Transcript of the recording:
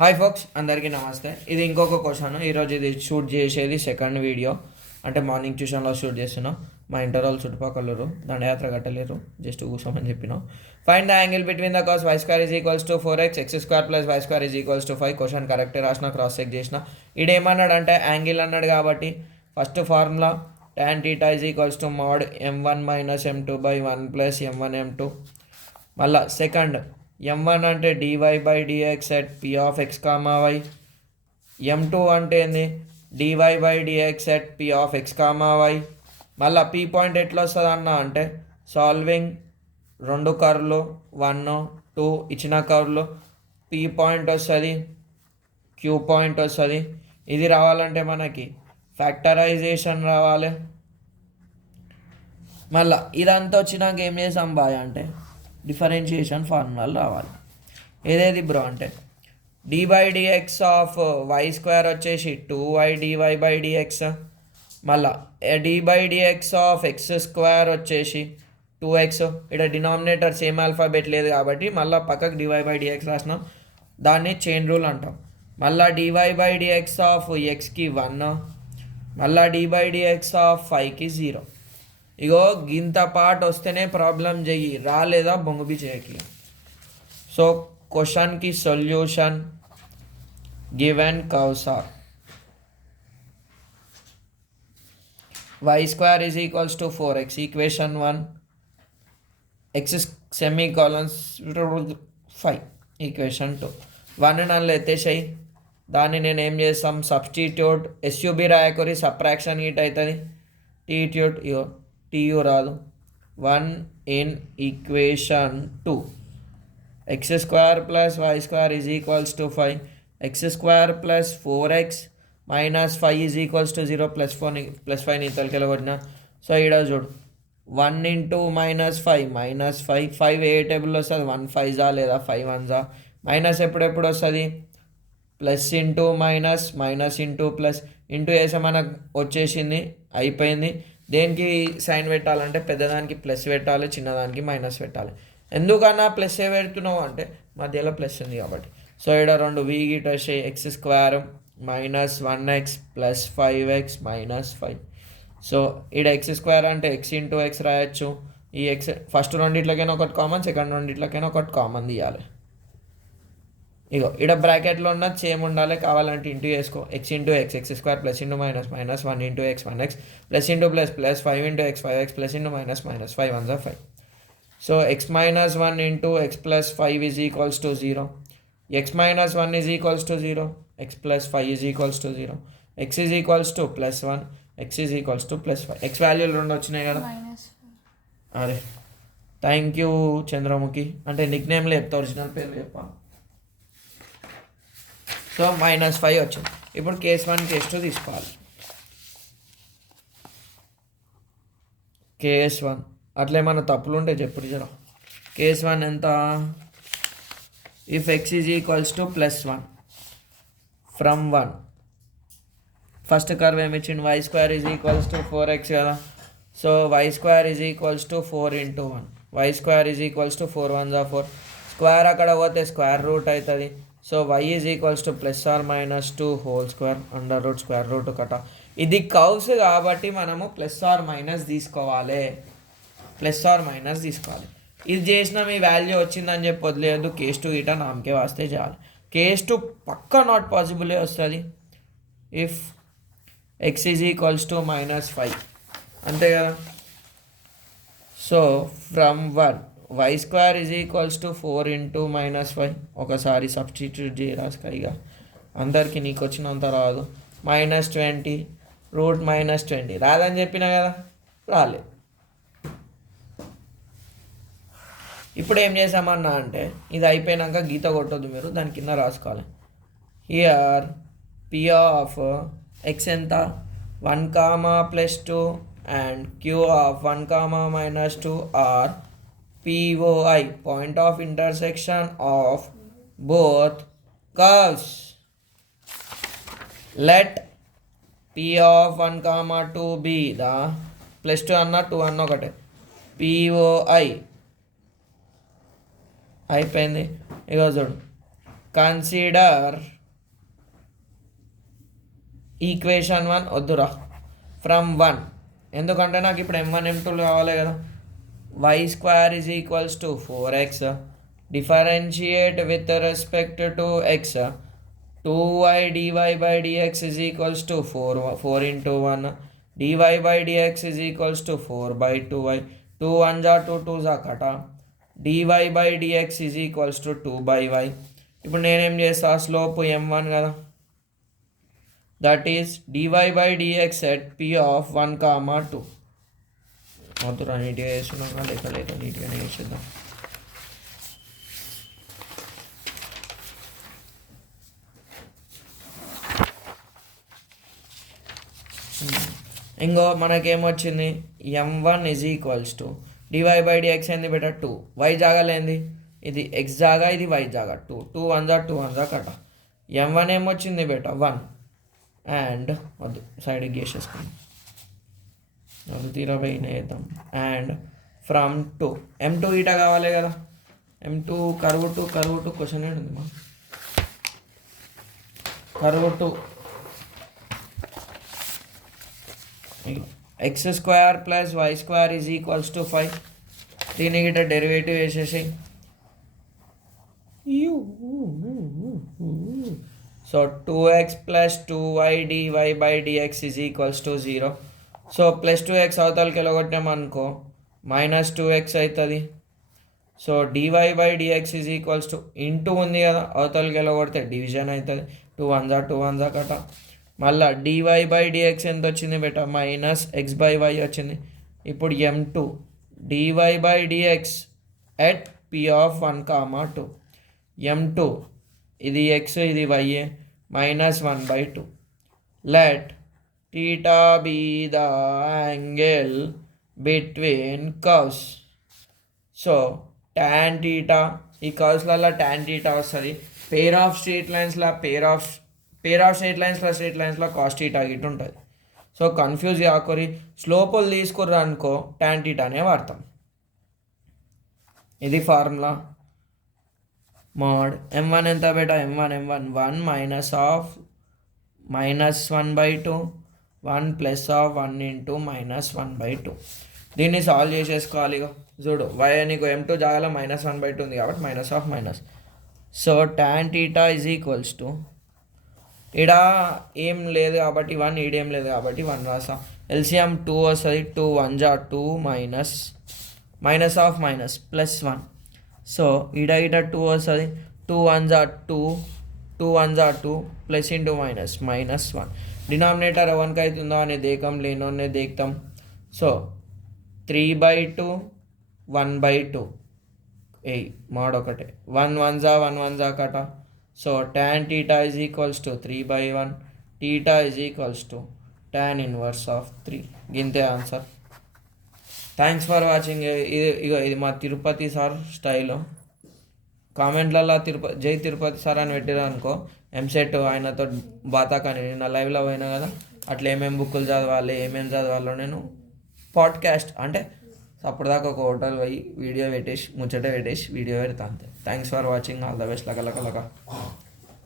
Hi folks, అందరికీ నమస్తే. ఇది ఇంకొక క్వశ్చన్. ఈరోజు ఇది షూట్ చేసేది సెకండ్ వీడియో. అంటే మార్నింగ్ ట్యూషన్లో షూట్ చేస్తున్నాం. మా ఇంటర్ వాళ్ళు చుట్టుపక్కలరు దండయాత్ర కట్టలేరు, జస్ట్ కూర్చోమని చెప్పినాం. Find the angle between the curves y square is equals to 4x x square plus y square is equals to 5. Question correct రాసిన, క్రాస్ చెక్ చేసిన. ఈడేమన్నాడు అంటే యాంగిల్ అన్నాడు కాబట్టి first formula tan theta is equals to mod m1 minus m2/1 plus m1 m2. మళ్ళా second m1 అంటే dy/dx at p of x comma y. m2 అంటే ఏంది dy/dx at p of x comma y. మళ్ళీ p point ఎట్లా వస్తుంది అన్న అంటే solving రెండు కర్వ్లు 1 2 ఇచ్చిన కర్వ్లు p పాయింట్ వస్తుంది, q పాయింట్ వస్తుంది. ఇది రావాలంటే మనకి ఫ్యాక్టరైజేషన్ రావాలి. మళ్ళీ ఇదంతా వచ్చినాక ఏం చేసాం బాయ్ అంటే డిఫరెన్షియేషన్ ఫార్ములాలు రావాలి. ఏదేది బ్రో అంటే d/dx ఆఫ్ వై స్క్వేర్ వచ్చేసి 2y dy/dx. మళ్ళా d/dx ఆఫ్ ఎక్స్ స్క్వేర్ వచ్చేసి 2x. ఇక్కడ డినామినేటర్ సేమ్ ఆల్ఫాబెట్ లేదు కాబట్టి మళ్ళీ పక్కకు dy/dx రాసినాం, దాన్ని చైన్ రూల్ అంటాం. మళ్ళీ dy/dx ఆఫ్ ఎక్స్కి 1, మళ్ళీ d/dx ఆఫ్ 5కి 0. ఇగో గింత పార్ట్ వస్తేనే ప్రాబ్లం చెయ్యి, రాలేదా బొంగుబి చేయకి. సో క్వశ్చన్కి solution given curves are y square is equals to 4x equation 1, x semicolons 5 equation 2. 1 నన్ను ఎత్తేసాయి, దాన్ని నేను ఏం చేస్తాం సబ్స్టిట్యూట్ ఎస్యూబి రాయకూరి సబ్ట్రాక్షన్ హీట్ అవుతుంది. టీట్యూట్ ఇగో టీయూ రాదు. 1 in equation 2 x square plus y square is equals to 5. X square plus 4x minus 5 is equals to 0. +5 ని తలకెళ్ళ కొట్టిన. సో ఇక్కడ చూడు 1 ఇంటూ -5 -5. 5 ఏ టేబుల్లో వస్తుంది? 1 5 జా లేదా 5 1 జా. మైనస్ ఎప్పుడెప్పుడు వస్తుంది? Plus into minus, minus into plus, into వేసే మనకు వచ్చేసింది, అయిపోయింది. దేనికి సైన్ పెట్టాలంటే పెద్దదానికి ప్లస్ పెట్టాలి, చిన్నదానికి మైనస్ పెట్టాలి. ఎందుకన్నా ప్లస్ ఏ పెడుతున్నావు అంటే మధ్యలో ప్లస్ ఉంది కాబట్టి. సో ఇక్కడ 2 v గిట్ వచ్చాయి. X square minus 1x plus 5x minus 5. So ఇక్కడ ఎక్స్ స్క్వేర్ అంటే ఎక్స్ ఇంటూ ఎక్స్ రాయొచ్చు. ఈ ఎక్స్ ఫస్ట్ రెండిట్లకైనా ఒకటి కామన్, సెకండ్ రెండిట్లకైనా ఒకటి కామన్ తీయాలి. ఇగో ఇక్కడ బ్రాకెట్లో ఉన్నది సేమ్ ఉండాలి, కావాలంటే ఇంటూ చేసుకో. X into x x square plus into minus minus 1 into x 1x plus into plus plus 5 into x 5x plus into minus minus 5 1 5. So x minus 1 into x plus 5 is equals to 0. X minus 1 is equals to 0. X plus 5 is equals to 0. X is equals to +1, x is equals to +5. X వాల్యూలు 2 వచ్చినాయి కదా. అరే thank you Chandramukhi. అంటే Nick నేమ్లో చెప్తా, original పేరు చెప్పా. So -5 వచ్చింది. ఇప్పుడు case 1 case 2 తీసుకోవాలి. కేస్ 1 అట్లా ఏమన్నా తప్పులు ఉంటే చెప్పుడు జర. కేస్ 1 ఎంత? If x is equals to +1 from 1, first curve ఏమి ఇచ్చిండు? Y square is equals to 4x కదా. So y square is equals to 4 into 1. Y square is equals to 4 1 జా 4. స్క్వేర్ అక్కడ పోతే స్క్వేర్ రూట్ అవుతుంది. So y is equals to +or-2 whole square under root square root కట. ఇది curves కాబట్టి మనము +or- తీసుకోవాలి, +or- తీసుకోవాలి. ఇది చేసిన మీ వాల్యూ వచ్చిందని చెప్పి వదిలేదు. కేస్ 2 ఇటా నామకే వాస్తే చాలు. కేస్ 2 పక్కా నాట్ పాసిబులే వస్తుంది if x is equals to -5, అంతే కదా. So from 1 y square is equals to 4 into -5. ఒకసారి సబ్స్టిట్యూట్ చేయరాసుకైగా, అందరికీ నీకు వచ్చినంత రాదు. -20 రూట్ -20 రాదని చెప్పినా కదా, రాలేదు. ఇప్పుడు ఏం చేసామన్నా అంటే ఇది అయిపోయినాక గీత కొట్టొద్దు మీరు, దాని కింద రాసుకోవాలి. హియర్ పి ఆఫ్ ఎక్స్ ఎంత? 1, +2 and Q of 1, -2 or POI, point of intersection of both curves. Let P of 1, 2 be the +2 అన్న 2 అన్న ఒకటే POI అయిపోయింది. ఇక చూడు కన్సిడర్ ఈక్వేషన్ 1 వద్దురా ఫ్రమ్ 1, ఎందుకంటే నాకు ఇప్పుడు m1 m2 కావాలి కదా. y² is equals to 4x, differentiate with respect to x, 2y dy by dx is equals to 4 into 1, dy by dx is equals to 4 by 2y, 2 1 जा 2 2 जा కట, dy by dx is equals to 2 by y. ఇప్పుడు నేనేం చేస్తా, slope m1 కదా, that is dy by dx at p of 1, 2. మొత్తం నీట్గా వేస్తున్నాం లేక నీట్గానే వేసేద్దాం. ఇంకో మనకేమొచ్చింది, m1 is equals to dy by dx ఏంది బెట 2, y జాగాలేంది, ఇది x జాగా ఇది y జాగా, 2 2 1 जा 2 1 जा కట, m1 ఏమొచ్చింది బెట 1 అండ్ వద్దు సైడ్కి గీసేసుకుందాం, అది తీరా పోయిన వేద్దాం. అండ్ ఫ్రమ్ 2 m2 ఈట కావాలి కదా, m2 కరువు టు క్వశ్చన్ ఏంటి మా కరువు 2 x² plus y² is equals to 5. దీని గిట్ట డెరివేటివ్ వేసేసి, so 2x plus 2y dy by dx is equals to 0. So plus 2x అవతలకి వెళ్ళగొట్టామనుకో -2x అవుతుంది. So dy by dx is equals to into ఉంది కదా, అవతలకి వెళ్ళగొడితే డివిజన్ అవుతుంది, 2 1 जा 2 1 जा కట. మళ్ళా dy బై dx ఎంత వచ్చింది బెట, -x బై y వచ్చింది. ఇప్పుడు m2 dy by dx at p of 1, 2, m2 ఇది x ఇది y -1/2. Let theta be the angle between curves. So tan theta, ఈ కర్వ్స్లలో tan theta వస్తుంది. పేర్ ఆఫ్ స్ట్రేట్ లైన్స్లో కాస్ థీటా గిట్ ఉంటుంది. సో కన్ఫ్యూజ్ కాకూరి, స్లోపులు తీసుకుర్రా అనుకో tan thetaనే వాడతాం. ఇది ఫార్ములా. మోడ్ m1 ఎంత బేటా, m1 1 minus of -1/2 1 plus of 1 into -1/2. దీన్ని సాల్వ్ చేసేసుకోవాలి. ఇక చూడు y నీకు m2 జాగాలో -1/2 ఉంది కాబట్టి minus of minus. So tan theta is equals to, ఇడా ఏం లేదు కాబట్టి 1, ఈడేం లేదు కాబట్టి 1 రాసా. ఎల్సిఎం 2 వస్తుంది, 2 1 जा 2 minus of minus plus 1. So ఇడ 2 వస్తుంది, 2 1 जा 2 2 1 जा 2 ప్లస్ ఇంటూ -1. డినామినేటర్ ఎవరికి అవుతుందో అనే దేకం, లేనోనే దేక్తాం. సో 3/2 1/2 మోడ్ ఒకటే, 1 1 जा 1 1 जा కట. So tan theta is equals to 3/1, theta is equals to tan inverse of 3. గింతే ఆన్సర్. Thanks for watching. ఇది మా తిరుపతి సార్ స్టైలు. కామెంట్లలో జై తిరుపతి సార్ అని పెట్టిరా అనుకో, ఎంసెట్ ఆయనతో బాతా కానీ నిన్న లైవ్లో పోయినా కదా, అట్లా ఏమేమి బుక్కులు చదవాలి ఏమేమి చదవాలో నేను పాడ్కాస్ట్ అంటే అప్పటిదాకా ఒక హోటల్ పోయి వీడియో పెట్టేసి ముచ్చట పెట్టేసి వీడియో పెడతా అంతే. Thanks for watching. All the best. లక